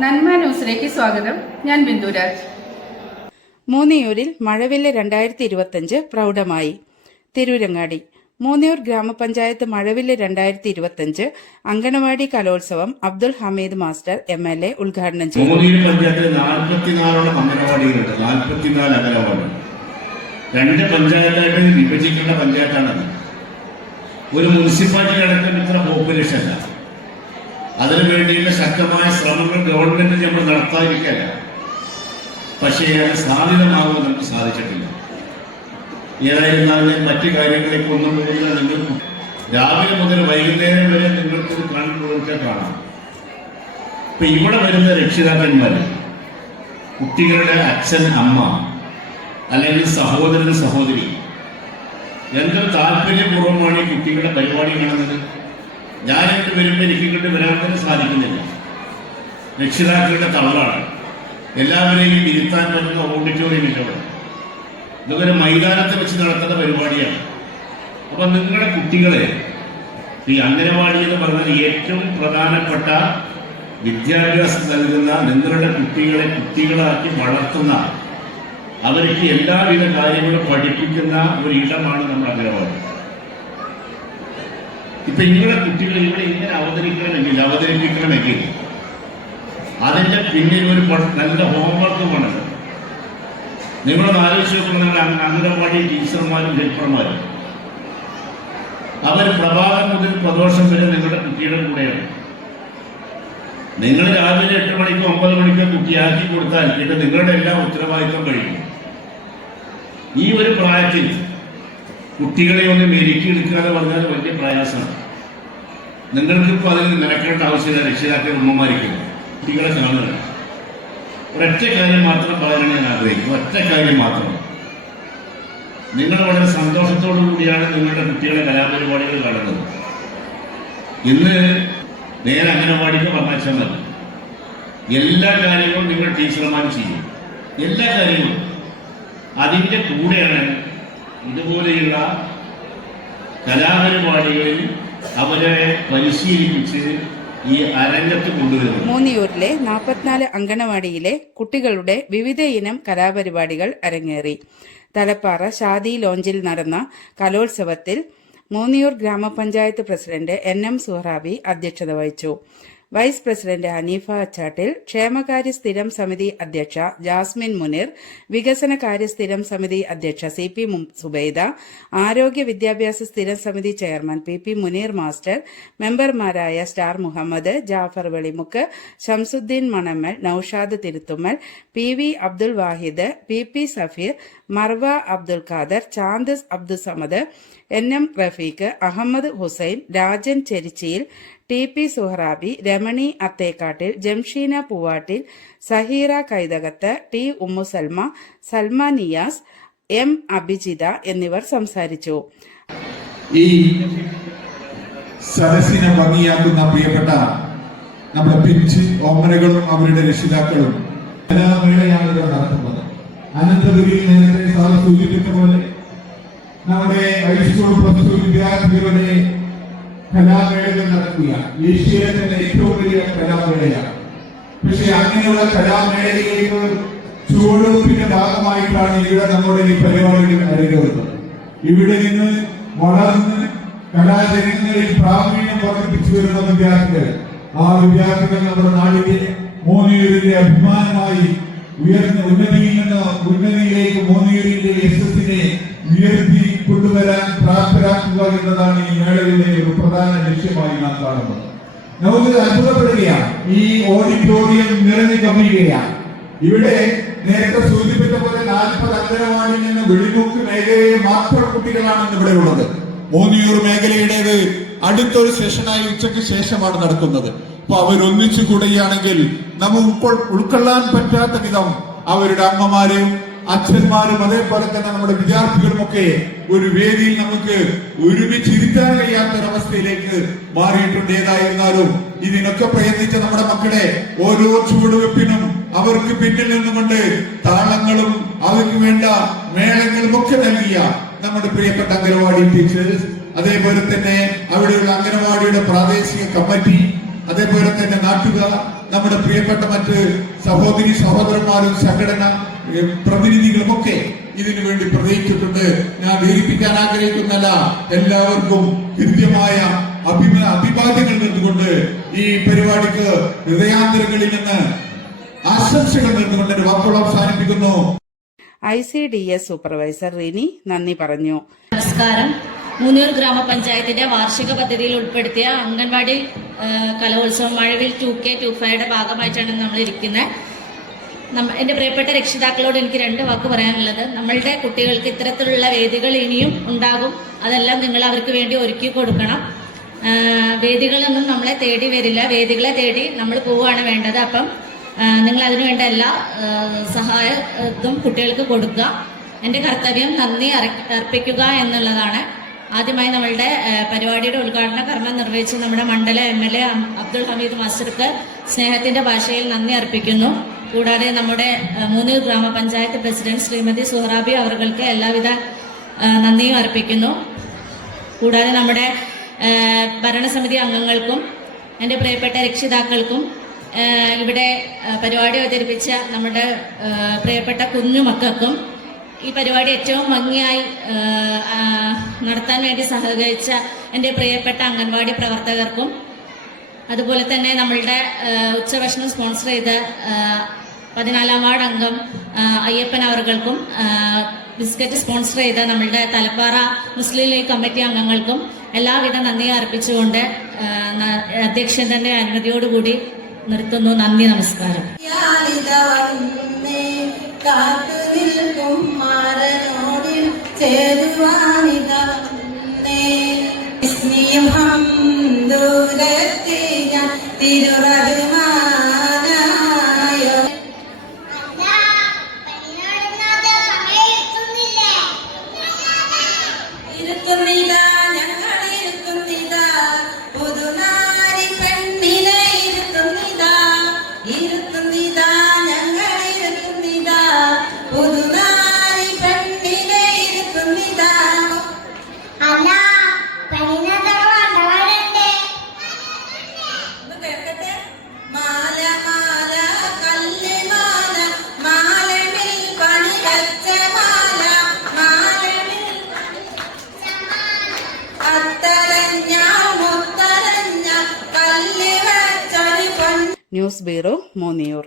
നന്മ ന്യൂസിലേക്ക് സ്വാഗതം. ഞാൻ ബിന്ദുരാജ്. മൂന്നിയൂരിൽ മഴവില്ല് 2025 പ്രൗഢമായി. തിരൂരങ്ങാടി മൂന്നിയൂർ ഗ്രാമപഞ്ചായത്ത് മഴവില്ല് 2025 അങ്കണവാടി കലോത്സവം അബ്ദുൽ ഹമീദ് മാസ്റ്റർ MLA ഉദ്ഘാടനം ചെയ്തു. മൂന്നിയൂർ പഞ്ചായത്തിൽ 44 അംഗനവാടികളുണ്ട്. 44 അംഗനവാടി. 2 പഞ്ചായത്തായിട്ട് വിഭജിക്കേണ്ട പഞ്ചായത്താണത്. ഒരു മുനിസിപ്പാലിറ്റി അടക്കം ഇത്ര പോപ്പുലേഷൻ അല്ല. അതിനു വേണ്ടിയുള്ള ശക്തമായ ശ്രമങ്ങൾ ഗവൺമെന്റ് നമ്മൾ നടത്താതിരിക്കല്ല. പക്ഷേ അത് സാധ്യതമാകുവാൻ നമുക്ക് സാധിച്ചിട്ടില്ല. ഏതായിരുന്നാലും മറ്റു കാര്യങ്ങളേക്ക് ഒന്നും പോകുന്ന നിങ്ങൾക്ക് രാവിലെ മുതൽ വൈകുന്നേരം വരെ നിങ്ങൾക്കൊരു കണ്ടുപിടിച്ചാൽ കാണാം. ഇപ്പൊ ഇവിടെ വരുന്ന രക്ഷിതാക്കന്മാർ കുട്ടികളുടെ അച്ഛൻ, അമ്മ അല്ലെങ്കിൽ സഹോദരൻ, സഹോദരി എന്തൊരു താല്പര്യപൂർവ്വമാണ് ഈ കുട്ടികളുടെ പരിപാടി കാണുന്നത്. ഞാനിങ്ങോട്ട് വരുമ്പോൾ എനിക്കിങ്ങോട്ട് വരാൻ തന്നെ സാധിക്കുന്നില്ല. രക്ഷിതാക്കളുടെ തള്ളാണ്. എല്ലാവരെയും ഇരുത്താൻ പറ്റുന്ന ഓഡിറ്റോറിയം ഇല്ല ഇവിടെ. ഇതൊരു മൈതാനത്തെ വെച്ച് നടത്തുന്ന പരിപാടിയാണ്. അപ്പൊ നിങ്ങളുടെ കുട്ടികളെ ഈ അംഗനവാടി എന്ന് പറഞ്ഞാൽ ഏറ്റവും പ്രധാനപ്പെട്ട വിദ്യാഭ്യാസം നൽകുന്ന, നിങ്ങളുടെ കുട്ടികളെ കുട്ടികളാക്കി വളർത്തുന്ന, അവർക്ക് എല്ലാവിധ കാര്യങ്ങളും പഠിപ്പിക്കുന്ന ഒരു ഇടമാണ് നമ്മുടെ അംഗനവാടി. ഇപ്പൊ നിങ്ങളുടെ കുട്ടികൾ ഇവിടെ ഇങ്ങനെ അവതരിപ്പിക്കണമെങ്കിൽ അതിന്റെ പിന്നിൽ ഒരു നല്ല ഹോംവർക്ക് വേണം. നിങ്ങളൊന്ന് ആലോചിച്ച് നോക്കുന്ന അംഗനവാടി ടീച്ചർമാരും ഹെൽപ്പർമാരും അവർ പ്രഭാതം മുതൽ പ്രദോഷം വരെ നിങ്ങളുടെ കുട്ടിയുടെ കൂടെയാണ്. നിങ്ങൾ രാവിലെ 8 മണിക്കോ 9 മണിക്കോ കുട്ടിയാക്കി കൊടുത്താൽ ഇത് നിങ്ങളുടെ എല്ലാ ഉത്തരവാദിത്വം കഴിയും. ഈ ഒരു പ്രായത്തിൽ കുട്ടികളെ ഒന്ന് മെരുക്കിയെടുക്കുക എന്ന് പറഞ്ഞാൽ വലിയ പ്രയാസമാണ്. നിങ്ങൾക്കിപ്പോൾ അതിന് നിരക്കേണ്ട ആവശ്യമില്ല. രക്ഷിതാക്കൾ, ഉമ്മമാരിക്കും കുട്ടികളെ കാണുക. ഒരൊറ്റ കാര്യം മാത്രം പറയാൻ ഞാൻ ആഗ്രഹിക്കുന്നു. ഒറ്റ കാര്യം മാത്രം. നിങ്ങൾ വളരെ സന്തോഷത്തോടു കൂടിയാണ് നിങ്ങളുടെ കുട്ടികളെ കലാപരിപാടികൾ കാണുന്നത്. ഇന്ന് നേരെ അംഗനവാടിക്ക് പറഞ്ഞാൽ മതി. എല്ലാ കാര്യങ്ങളും നിങ്ങൾ ടീച്ചർമാർ ചെയ്യും. എല്ലാ കാര്യങ്ങളും. അതിൻ്റെ കൂടെയാണ് ഇതുപോലെയുള്ള കലാപരിപാടികളിൽ അവരെ പരിശീലിപ്പിച്ച് ഈ അരങ്ങത്ത് കൊണ്ടുവരുന്നു. മൂന്നിയൂരിലെ 44 അങ്കണവാടിയിലെ കുട്ടികളുടെ വിവിധ ഇനം കലാപരിപാടികൾ അരങ്ങേറി. തലപ്പാറ ഷാദി ലോഞ്ചിൽ നടന്ന കലോത്സവത്തിൽ മൂന്നിയൂർ ഗ്രാമപഞ്ചായത്ത് പ്രസിഡന്റ് NM സുഹറാബി അധ്യക്ഷത വഹിച്ചു. വൈസ് പ്രസിഡന്റ് ഹനീഫ അച്ചാട്ടിൽ, ക്ഷേമകാര്യ സ്ഥിരം സമിതി അധ്യക്ഷ ജാസ്മിൻ മുനീർ, വികസനകാര്യ സ്ഥിരം സമിതി അധ്യക്ഷ CP സുബൈദ, ആരോഗ്യ വിദ്യാഭ്യാസ സ്ഥിരം സമിതി ചെയർമാൻ PP മുനീർ മാസ്റ്റർ, മെമ്പർമാരായ star Muhammad, Jafar Velimukku, Shamsuddin Manammal, Naushad Thiruthummal, PV Abdul Wahid, PP Safeer, Marva Abdul Khader, Chand Abdussamad, NM Rafeeq, Ahmed Hussain, Rajan Cherichiyil, TP Suharabi, Ramani Athekkattil, Jamsheena Poovattil, Saheera Kaithakath, T Ummusalma, Salma Niyas, M Abhijitha എന്നിവർ സംസാരിച്ചു. ഈ സദസ്സിനെ ഭംഗിയാക്കുന്ന പ്രിയപ്പെട്ട നമ്മുടെ പിഞ്ച് ഓമനകളും അവരുടെ രക്ഷിതാക്കളും കലാമേളയാണ് ഇവിടെ നടത്തുന്നത്. അനന്തപുരിയിൽ നേരത്തെ സാർ സൂചിപ്പിച്ച പോലെ നമ്മുടെ ഹൈസ്കൂൾ പ്ലസ് ടു വിദ്യാർത്ഥികളുടെ കലാമേളകൾ നടക്കുക ഏഷ്യയിലെ തന്നെ ഏറ്റവും വലിയ കലാമേളയാണ്. പക്ഷെ അങ്ങനെയുള്ള കലാമേളയിലേക്ക് ചുവടുവെപ്പിന്റെ ഭാഗമായിട്ടാണ് ഇവിടെ നമ്മുടെ ഈ പരിപാടികൾ അരങ്ങേറുന്നത്. ഇവിടെ നിന്ന് വളർന്ന് കലാരംഗങ്ങളിൽ പ്രാവീണ്യം വർദ്ധിപ്പിച്ചു വരുന്ന വിദ്യാർത്ഥികൾ, ആ വിദ്യാർത്ഥികൾ നമ്മുടെ നാടിന്റെ മൂന്നിയൂരിന്റെ അഭിമാനമായി ഉയർന്ന ഉന്നതിയിൽ നിന്ന് ഉന്നതിയിലേക്ക് മൂന്നിയൂരിന്റെ യശസ്സിനെ ഉയർത്തി കൊണ്ടുവരാൻ പ്രാപ്തരാക്കുക എന്നതാണ് ഈ മേളയുടെ ഒരു പ്രധാന ലക്ഷ്യമായി നാം കാണുന്നത്. നമുക്ക് അത്ഭുതപ്പെടുകയാണ്. ഈ ഓഡിറ്റോറിയം നിറഞ്ഞു കവിയുകയാണ്. ഇവിടെ നേരത്തെ സൂചിപ്പിച്ച പോലെ 40 അംഗനവാടിയിൽ നിന്ന് വെളിമുക്ക് മേഖലയിലെ മാത്രം കുട്ടികളാണ് ഇവിടെ ഉള്ളത്. മൂന്നിയൂർ മേഖലയുടേത് അടുത്തൊരു സെഷനായി ഉച്ചയ്ക്ക് ശേഷമാണ് നടക്കുന്നത്. അപ്പൊ അവരൊന്നിച്ചു കൂടുകയാണെങ്കിൽ നമുക്ക് ഉൾക്കൊള്ളാൻ പറ്റാത്ത വിധം അവരുടെ അമ്മമാരും അച്ഛന്മാരും അതേപോലെ തന്നെ നമ്മുടെ വിദ്യാർത്ഥികളുമൊക്കെ ഒരു വേദിയിൽ നമുക്ക് ഒരുമിച്ചിരിക്കാൻ കഴിയാത്തൊരവസ്ഥയിലേക്ക് മാറിയിട്ടുണ്ട്. ഏതായിരുന്നാലും ഇതിനൊക്കെ പ്രയത്നിച്ച നമ്മുടെ മക്കളെ ഓരോ ചുവടുവെപ്പിനും അവർക്ക് പിന്നിൽ നിന്നുകൊണ്ട് താളങ്ങളും അവർക്ക് വേണ്ട മേളങ്ങളും ഒക്കെ നൽകിയ നമ്മുടെ പ്രിയപ്പെട്ട അംഗനവാടി ടീച്ചേഴ്സ്, അതേപോലെ തന്നെ അവിടെയുള്ള അംഗനവാടിയുടെ പ്രാദേശിക കമ്മിറ്റി, അതേപോലെ തന്നെ നാട്ടുകാർ, നമ്മുടെ പ്രിയപ്പെട്ട മറ്റ് സഹോദരി സഹോദരന്മാരും സംഘടന പ്രതിനിധികളും ഒക്കെ ഇതിനു വേണ്ടി പ്രതീക്ഷിച്ചിട്ടുണ്ട്. ഞാൻ ധരിപ്പിക്കാൻ ആഗ്രഹിക്കുന്നല്ല, എല്ലാവർക്കും ഹൃദ്യമായ അഭിവാദ്യങ്ങൾ നേർന്നുകൊണ്ട് ഈ പരിപാടിക്ക് ഹൃദയാന്തരങ്ങളിൽ നിന്ന് ആശംസകൾ നേർന്നുകൊണ്ട് എന്റെ വാക്കുകൾ അവസാനിപ്പിക്കുന്നു. ICDS സൂപ്പർവൈസർ റിനി നന്ദി പറഞ്ഞു. നമസ്കാരം. മൂന്നിയൂർ ഗ്രാമപഞ്ചായത്തിന്റെ വാർഷിക പദ്ധതിയിൽ ഉൾപ്പെടുത്തിയ അംഗൻവാടി കലോത്സവം മഴവിൽ 2K25 ഭാഗമായിട്ടാണ് നമ്മൾ ഇരിക്കുന്നത്. എന്റെ പ്രിയപ്പെട്ട രക്ഷിതാക്കളോട് എനിക്ക് 2 വാക്ക് പറയാനുള്ളത്. നമ്മളുടെ കുട്ടികൾക്ക് ഇത്തരത്തിലുള്ള വേദികൾ ഇനിയും ഉണ്ടാകും. അതെല്ലാം നിങ്ങൾ അവർക്ക് വേണ്ടി ഒരുക്കി കൊടുക്കണം. വേദികളൊന്നും നമ്മളെ തേടി വരില്ല, വേദികളെ തേടി നമ്മൾ പോവുകയാണ് വേണ്ടത്. അപ്പം നിങ്ങൾ അതിനുവേണ്ട എല്ലാ സഹായവും കുട്ടികൾക്ക് കൊടുക്കുക. എന്റെ കർത്തവ്യം നന്ദി അർപ്പിക്കുക എന്നുള്ളതാണ്. ആദ്യമായി നമ്മളുടെ പരിപാടിയുടെ ഉദ്ഘാടന കർമ്മം നിർവഹിച്ച് നമ്മുടെ മണ്ഡല MLA അബ്ദുൾ ഹമീദ് മാസ്റ്റർക്ക് സ്നേഹത്തിന്റെ ഭാഷയിൽ നന്ദി അർപ്പിക്കുന്നു. കൂടാതെ നമ്മുടെ മൂന്നിയൂർ ഗ്രാമപഞ്ചായത്ത് പ്രസിഡന്റ് ശ്രീമതി സുഹറാബി അവർക്ക് എല്ലാവിധ നന്ദിയും അർപ്പിക്കുന്നു. കൂടാതെ നമ്മുടെ ഭരണസമിതി അംഗങ്ങൾക്കും എൻ്റെ പ്രിയപ്പെട്ട രക്ഷിതാക്കൾക്കും ഇവിടെ പരിപാടി അവതരിപ്പിച്ച നമ്മുടെ പ്രിയപ്പെട്ട കുഞ്ഞുമക്കൾക്കും ഈ പരിപാടി ഏറ്റവും ഭംഗിയായി നടത്താൻ വേണ്ടി സഹകരിച്ച എൻ്റെ പ്രിയപ്പെട്ട അംഗൻവാടി പ്രവർത്തകർക്കും, അതുപോലെ തന്നെ നമ്മളുടെ ഉച്ചഭക്ഷണം സ്പോൺസർ ചെയ്ത 14ാം വാർഡ് അംഗം അയ്യപ്പൻ അവർക്കും, ബിസ്ക്കറ്റ് സ്പോൺസർ ചെയ്ത നമ്മളുടെ തലപ്പാറ മുസ്ലിം ലീഗ് കമ്മിറ്റി അംഗങ്ങൾക്കും എല്ലാവിധ നന്ദി അർപ്പിച്ചുകൊണ്ട് അധ്യക്ഷന്റെ അനുമതിയോടുകൂടി നിർത്തുന്നു. നന്ദി, നമസ്കാരം. News bureau Moonniyur.